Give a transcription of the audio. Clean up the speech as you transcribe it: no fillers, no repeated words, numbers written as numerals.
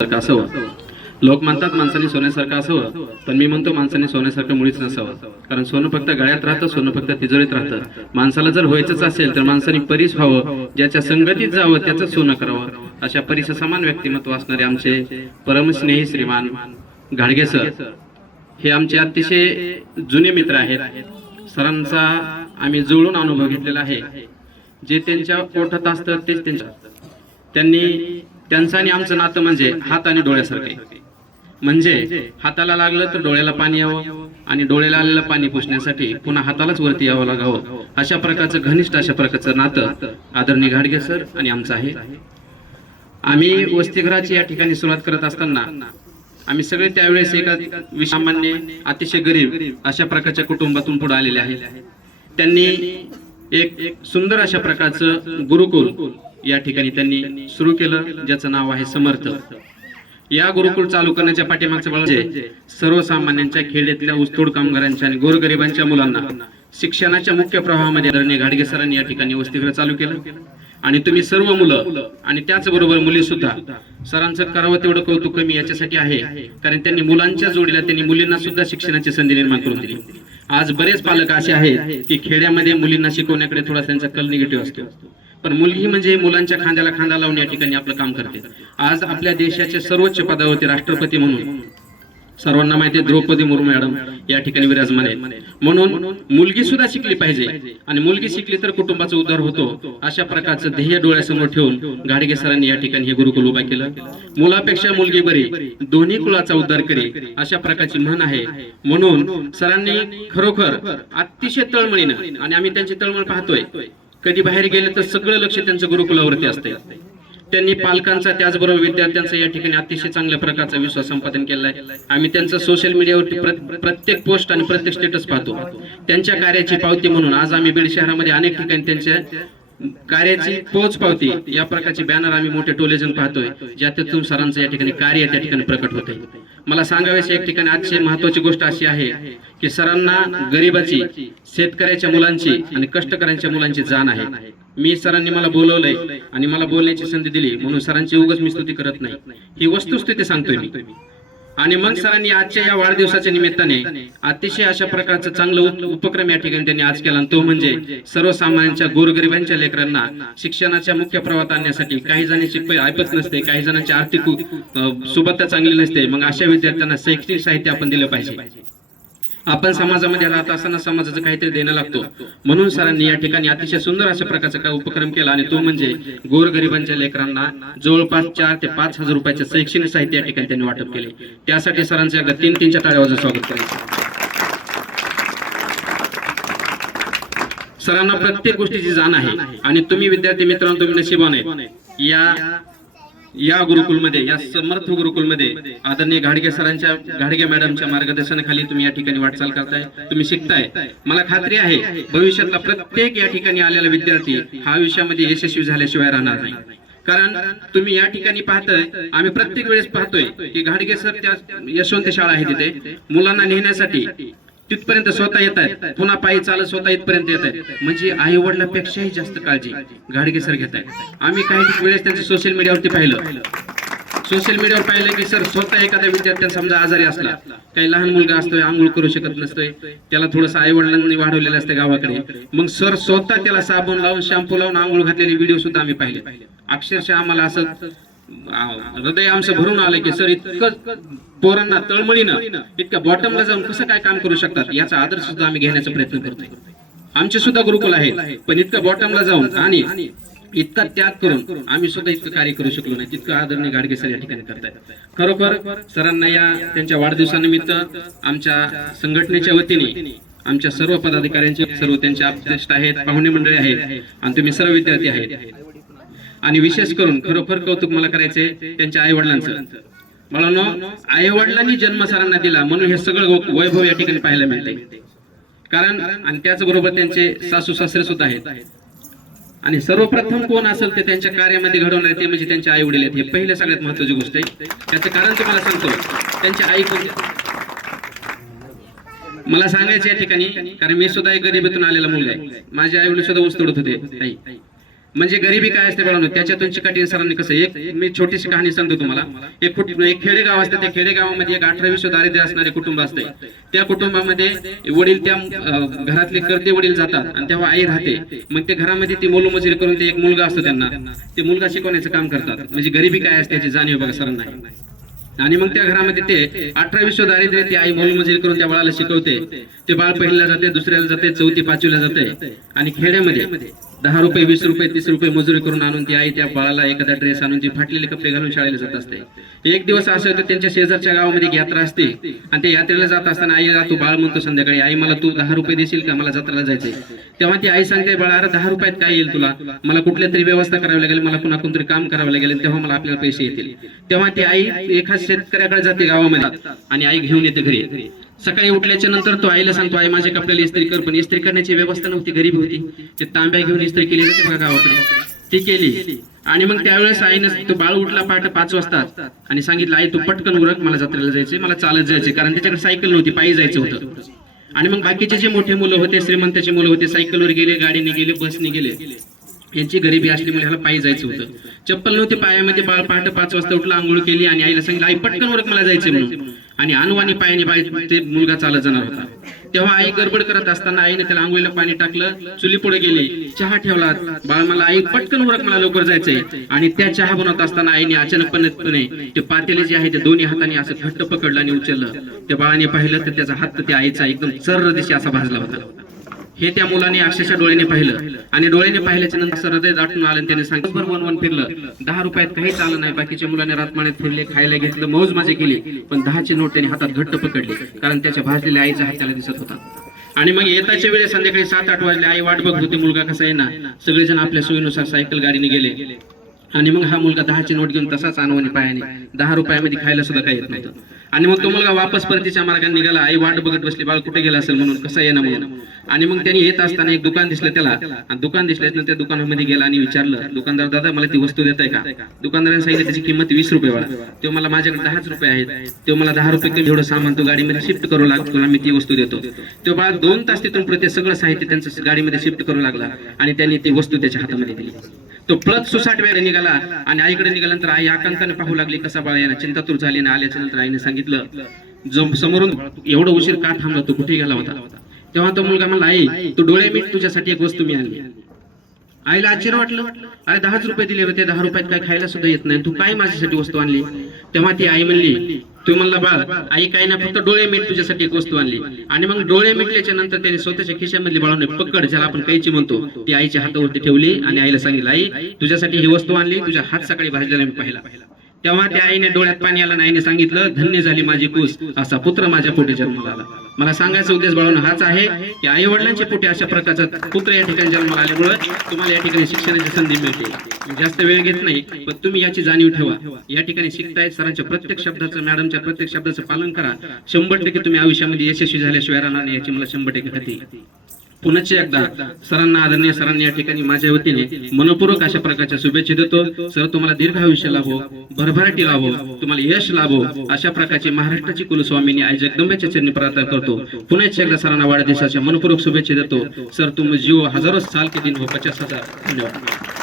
असावं. लोक म्हणतात माणसाने सोन्यासारखं असावं, पण मी म्हणतो माणसाने सोन्यासारखं मुळीच नसावं. कारण सोनं फक्त गळ्यात राहतं, सोनं फक्त तिजोरीत राहतं. माणसाला जर व्हायचंच असेल तर माणसाने परीस व्हावं, ज्याच्या संगतीत जावं त्याच सोनं करावं. अशा परीस समान व्यक्तिमत्व असणारे आमचे परमस्नेही श्रीमान घाडगे सर हे आमचे अतिशय जुने मित्र आहेत. सरांचा आम्ही जुळून अनुभव घेतलेला आहे. जे त्यांच्या पोटात असतं तेच त्यांचं आणि आमचं नातं म्हणजे हात आणि डोळ्यासारखे. म्हणजे हाताला लागलं तर डोळ्याला पाणी यावं आणि डोळ्याला आलेलं पाणी पुसण्यासाठी पुन्हा हातालाच वरती यावं लागावं. अशा प्रकारचं घनिष्ठ अशा प्रकारचं नातं आदरणीय घाडगे सर आणि आमचं आहे. आम्ही वसतिगृहाची या ठिकाणी सुरुवात करत असताना आम्ही सगळे त्यावेळेस एका सामान्य अतिशय गरीब अशा प्रकारच्या कुटुंबातून पुढे आलेले आहेत. त्यांनी एक सुंदर अशा प्रकारचं गुरुकुल या ठिकाणी त्यांनी सुरू केलं, ज्याचं नाव आहे समर्थ. या गुरुकुल चालू करण्याच्या पाठीमागचं म्हणजे सर्वसामान्यांच्या खेड्यातल्या ऊसतोड कामगारांच्या आणि गोरगरिबांच्या मुलांना शिक्षणाच्या मुख्य प्रवाहामध्ये आदरणीय घाडगे सरांनी या ठिकाणी वसतिगृह चालू केलं. आणि तुम्ही सर्व मुलं आणि त्याचबरोबर मुली सुद्धा सरांचं करावं तेवढं कौतुक कमी याच्यासाठी आहे, कारण त्यांनी मुलांच्या जोडीला त्यांनी मुलींना सुद्धा शिक्षणाची संधी निर्माण करून दिली. आज बरेच पालक असे आहेत की खेड्यामध्ये मुलींना शिकवण्याकडे थोडा त्यांचा कल निगेटिव्ह असतो, पण मुलगी म्हणजे मुलांच्या खांद्याला खांदा लावून या ठिकाणी आपलं काम करते. आज आपल्या देशाच्या सर्वोच्च पदावरती राष्ट्रपती म्हणून सर्वांना माहिती आहे द्रौपदी मुर्मू मॅडम या ठिकाणी विराजमान आहेत. म्हणून मुलगी सुद्धा शिकली पाहिजे आणि मुलगी शिकली तर कुटुंबाचा उद्धार होतो. अशा प्रकारचं ध्येय डोळ्यासमोर ठेवून घाडगे सरांनी या ठिकाणी हे गुरुकुल उभा केलं. मुलापेक्षा मुलगी बरी, दोन्ही कुळाचा उद्धार करी, अशा प्रकारची म्हण आहे. म्हणून सरांनी खरोखर अतिशय तळमळीनं, आणि आम्ही त्यांची तळमळ पाहतोय, कधी बाहेर गेले तर सगळं लक्ष त्यांच्या गुरुकुलावरती असते. त्यांनी पालकांचा त्याचबरोबर विद्यार्थ्यांचा या ठिकाणी अतिशय चांगल्या प्रकारचा विश्वास संपादन केलाय. आम्ही त्यांचं सोशल मीडियावरती प्रत्येक पोस्ट आणि प्रत्येक स्टेटस पाहतो. त्यांच्या कार्याची पावती म्हणून आज आम्ही बीड शहरामध्ये अनेक ठिकाणी त्यांच्या कार्याची पोच पावती या प्रकारचे बॅनर आम्ही मोठे टोलेजन पाहतोय, ज्यातून सरांचं या ठिकाणी कार्य त्या ठिकाणी प्रकट होते. मला सांगावेसे एक ठिकाणी आजची महत्वाची गोष्ट अशी आहे की सरांना गरिबाची, शेतकऱ्याच्या मुलांची आणि कष्टकऱ्यांच्या मुलांची जाण आहे. मी सरांनी मला बोलवलंय आणि मला बोलण्याची संधी दिली म्हणून सरांची उगाच मी स्तुती करत नाही, ही वस्तुस्थिती सांगतोय मी. आणि मग सरांनी आजच्या या वाढदिवसाच्या निमित्ताने अतिशय अशा प्रकारचं चांगलं उपक्रम या ठिकाणी त्यांनी आज केला. तो म्हणजे सर्वसामान्यांच्या गोरगरिबांच्या लेकरांना शिक्षणाच्या मुख्य प्रवाहात आणण्यासाठी. काही जणांची ऐपत नसते, काही जणांची आर्थिक सुबत्ता चांगली नसते, मग अशा विद्यार्थ्यांना शैक्षणिक साहित्य आपण दिलं पाहिजे. आपण समाजामध्ये राहत असताना समाजाचं काहीतरी देणं लागतो. म्हणून सरांनी या ठिकाणी अतिशय सुंदर अशा प्रकारचा काय उपक्रम केला, आणि तो म्हणजे गोरगरिबांच्या लेकरांना जवळपास 4 ते 5 हजार रुपयाचे शैक्षणिक साहित्य या ठिकाणी त्यांनी वाटप केले. त्यासाठी सरांचं एकदा 3-3च्या टाळ्या वाजवून स्वागत करायचं. सरांना प्रत्येक गोष्टीची जाण आहे आणि तुम्ही विद्यार्थी मित्रांनो तुम्ही नशिबान आहे. या गुरुकुलमध्ये, या समर्थ गुरुकुलमध्ये आदरणीय घाडगे सरांच्या, घाडगे मॅडमच्या मार्गदर्शनाखाली तुम्ही या ठिकाणी वाटचाल करताय, तुम्ही शिकताय. मला खात्री आहे भविष्यातला प्रत्येक या ठिकाणी आलेला विद्यार्थी हा आयुष्यामध्ये यशस्वी झाल्याशिवाय राहणार नाही. कारण तुम्ही या ठिकाणी पाहताय, आम्ही प्रत्येक वेळेस पाहतोय की घाडगे सर त्या यशवंत शाळा आहे तिथे मुलांना नेण्यासाठी तिथपर्यंत स्वतः येत आहेत, पुन्हा पायी चालत स्वतः इथपर्यंत येत आहेत. म्हणजे आई वडिलांपेक्षाही जास्त काळजी घाडगे सर घेत आहेत. आम्ही काही वेळेस त्यांचं सोशल मीडियावरती पाहिलं की सर स्वतः एखाद्या विद्यार्थ्यांना समजा आजारी असला, काही लहान मुलगा असतोय, आंघोळ करू शकत नसतोय, त्याला थोडंसं आई वडिलांनी वाढवलेलं असतं गावाकडे, मग सर स्वतः त्याला साबण लावून शॅम्पू लावून आंघोळ घातलेले व्हिडिओ सुद्धा आम्ही पाहिले. अक्षरशः आम्हाला असं हृदय आमचं भरून आलं की सर इतकं पोरांना तळमळीनं इतक्या बॉटमला जाऊन कसं काय काम करू शकतात, याचा आदर्श सुद्धा आम्ही घेण्याचा प्रयत्न करतोय. आमचे सुद्धा गुरुकुल आहेत, पण इतकं बॉटमला जाऊन आणि इतका त्याग करून आम्ही सुद्धा इतकं कार्य करू शकलो नाही, तितकं आदरणीय घाडगे सर या ठिकाणी करतायत. खरोखर सरांना या त्यांच्या वाढदिवसानिमित्त आमच्या संघटनेच्या वतीने, आमच्या सर्व पदाधिकाऱ्यांचे, सर्व त्यांचे उपदेष्टा आहेत, पाहुणे मंडळी आहेत आणि तुम्ही सर्व विद्यार्थी आहेत. आणि विशेष करून खरोखर कौतुक मला करायचंय त्यांच्या आई वडिलांचं. मला आई वडिलांनी जन्म सरांना दिला म्हणून हे सगळं वैभव या ठिकाणी पाहायला मिळते. कारण आणि त्याचबरोबर त्यांचे सासू सासरे सुद्धा आहेत. आणि सर्वप्रथम कोण असेल ते त्यांच्या कार्यामध्ये घडवणारे ते म्हणजे त्यांचे आई वडील आहेत. हे पहिल्या सगळ्यात महत्वाची गोष्ट आहे. त्याचं कारण तुम्हाला सांगतो, त्यांची आई कोण मला सांगायचं या ठिकाणी, कारण मी सुद्धा एक गरिबीतून आलेला मुलगा आहे. माझे आई वडील सुद्धा ऊस तोडत होते. म्हणजे गरिबी काय असते बाळांनो, त्याच्यातून चिकाटी सरांनी कसं, एक मी छोटीशी कहाणी सांगतो तुम्हाला. एक खेडेगाव असते, त्या खेडेगावामध्ये एक 18-20 दारिद्र्य असणारे कुटुंब असते. त्या कुटुंबामध्ये वडील त्या घरातले करते वडील जातात आणि तेव्हा आई राहते. मग ते घरामध्ये ती मोलमजुरी करून ते एक मुलगा असतो त्यांना, ते मुलगा शिकवण्याचं काम करतात. म्हणजे गरिबी काय असते याची जाणीव बघा सरांना. आणि मग त्या घरामध्ये ते 18-20 दारिद्र्य, ती आई मोलमजुरी करून त्या बाळाला शिकवते. ते बाळ पहिलीला जाते, दुसऱ्याला जाते, 4थी-5वीला जाते. आणि खेड्यामध्ये 10 रुपये, 20 रुपये, 30 रुपये मजुरी करून आणून ती आई त्या बाळाला एखादा ड्रेस आणून ती फाटलेले कपडे घालून शाळेला जात असते. एक दिवस असं होतं, त्यांच्या शेजारच्या गावामध्ये यात्रा असते आणि त्या यात्रेला जात असताना आईला तू बाळ म्हणतो संध्याकाळी, आई मला तू 10 रुपये देशील का, मला जत्रेला जायचंय. तेव्हा ती आई सांगते, बाळा अरे 10 रुपयात काय येईल तुला, मला कुठल्या तरी व्यवस्था करावी लागेल, मला कुणाकडून तरी काम करावं लागेल, तेव्हा मला आपल्याला पैसे येतील. तेव्हा ती आई एखाद शेतकऱ्याकडे जाते गावामध्ये आणि आई घेऊन येते घरी. सकाळी उठल्याच्या नंतर तो आईला सांगतो, आई माझ्या कपड्याला इस्त्री कर. पण इस्त्री करण्याची व्यवस्था नव्हती, गरीब होती. ते तांब्या घेऊन इस्त्री केली जाते बघा गावाकडे, ती केली. आणि मग त्यावेळेस आईने, तो बाळ उठला पहाटे 5 वाजता आणि सांगितलं, आई तू पटकन उरक, मला जत्रेला जायचंय, मला चालत जायचंय, कारण त्याच्याकडे सायकल नव्हती, पायी जायचं होतं. आणि मग बाकीचे जे मोठे मुलं होते, श्रीमंताचे मुलं होते, सायकलवर गेले, गाडीने गेले, बसने गेले. यांची गरिबी असल्यामुळे ह्याला पायी जायचं होतं. चप्पल नव्हती पायामध्ये. बाळ पहाटे 5 वाजता उठला, आंघोळ केली आणि आईला सांगितलं, आई पटकन उरक, मला जायचंय म्हणून. आणि अनुवानी पायाने ते मुलगा चालत जाणार होता. तेव्हा आई गडबड करत असताना आईने त्याला आंघोळीला पाणी टाकलं, चुली पुढे गेली, चहा ठेवला. बाळ मला, आई पटकन उरक, मला लवकर जायचंय. आणि त्या चहा बनवत असताना आईने अचानकपणे ते पातेले जे आहे ते दोन्ही हाताने असं घट्ट पकडलं आणि उचललं. त्या बाळाने पाहिलं तर त्याचा हात त्या आईचा एकदम चर्र दिशी असा भाजला होता. हे त्या मुलाने अक्षरशः डोळ्याने पाहिलं आणि डोळ्याने पाहिल्याच्या नंतर असं हृदय दाटून आलं. त्याने सांगितलं, वन फिरलं, 10 रुपयात काहीच आलं नाही. बाकीच्या मुलाने रातमाण्यात फिरले, खायला घेतलं, मौज मजा केली, पण 10ची नोट त्याने हातात घट्ट पकडली, कारण त्याच्या भाजलेल्या आईचा हात त्याला दिसत होता. आणि मग येताच्या वेळेस संध्याकाळी 7-8 वाजले. आई वाट बघत होती, मुलगा कसा आहे ना. सगळेजण आपल्या सोयीनुसार सायकल गाडीने गेले. आणि मग हा मुलगा 10ची नोट घेऊन तसाच अनवाणी पायाने 10 रुपयामध्ये खायला सुद्धा काही येत नव्हतं. आणि मग तो मुलगा वापस परतीच्या मार्गाने निघाला. आई वाट बघत बसली, बाळ कुठे गेला असेल म्हणून, कसा येणं म्हणून. आणि मग त्यांनी येत असताना एक दुकान दिसलं त्याला, आणि दुकान दिसल्यानंतर त्या दुकानामध्ये गेला आणि विचारलं, दुकानदार दादा मला ती वस्तू देताय का. दुकानदाराने सांगितलं त्याची किंमत 20 रुपये बाळा. तो मला माझ्याकडे 10च रुपये आहेत. तो मला 10 रुपये कमी, एवढं सामान तू गाडीमध्ये शिफ्ट करू लागतो, तुला मी ती वस्तू देतो. तो बाळ 2 तास तिथून प्रत्येक सगळं साहित्य त्यांचं गाडीमध्ये शिफ्ट करू लागला आणि त्यांनी ती वस्तू त्याच्या हातामध्ये दिली. तो पळत सुसाट वेळेला निघाला आणि आईकडे निघाल्यानंतर आई आकांताने पाहू लागली, कसा बाळ येणार, चिंतातूर झाली ना. आल्याच्या नंतर आईने सांगितलं, जो समोरून एवढं उशीर का थांबला, तू कुठे गेला होता. तेव्हा तो मुलगा म्हणला, आई तू डोळे मीट, तुझ्यासाठी एक वस्तू मी आणली. आईला आश्चर्य वाटलं, अरे 10च रुपये दिले होते, 10 रुपयात काय खायला सुद्धा येत नाही, तू काय माझ्यासाठी वस्तू आणली. तेव्हा ती आई म्हणली, तू म्हणला बाळ आई काय नाही, फक्त डोळे मीट, तुझ्यासाठी एक वस्तू आणली. आणि मग डोळे मिटल्याच्या नंतर त्याने स्वतःच्या खिशामधली बाळाने पकड, ज्याला आपण कैची म्हणतो, ती आईच्या हातावरती ठेवली आणि आईला सांगितलं, आई तुझ्यासाठी ही वस्तू आणली, तुझ्या हात सकाळी भाजलेला मी पाहिला. तेव्हा त्या आईने डोळ्यात पाणी आलं, आईने सांगितलं, धन्य झाली माझी कूस, असा पुत्र माझ्या पोटी जन्माला आला. मला सांगायचा उद्देश बाळांनो हाच आहे की आई वडिलांच्या पोटी अशा प्रकारचा पुत्र या ठिकाणी जन्माला आल्यामुळे तुम्हाला या ठिकाणी शिक्षणाची संधी मिळते. जास्त वेळ घेत नाही, पण तुम्ही याची जाणीव ठेवा. या ठिकाणी शिकतायत, सरांच्या प्रत्येक शब्दाचं, मॅडमच्या प्रत्येक शब्दाचं पालन करा. 100% तुम्ही आयुष्यामध्ये यशस्वी झाल्याशिवाय राहणार नाही, याची मला 100% खात्री. पुनश्च एकदा सरांना, आदरणीय सरांनी या ठिकाणी माझ्या वतीने मनपूर्वक अशा प्रकारच्या शुभेच्छा देतो. सर तुम्हाला दीर्घ आयुष्य लाभो, भरभराटी लाभो, तुम्हाला यश लाभो, अशा प्रकारची महाराष्ट्राची कुलस्वामिनी आई जगदंबेच्या चरणी प्रार्थना करतो. पुनश्च एकदा सरांना वाढदिवसाच्या मनपूर्वक शुभेच्छा देतो. सर तुम जीव हजारो साल के दिन हो, 50,000. धन्यवाद.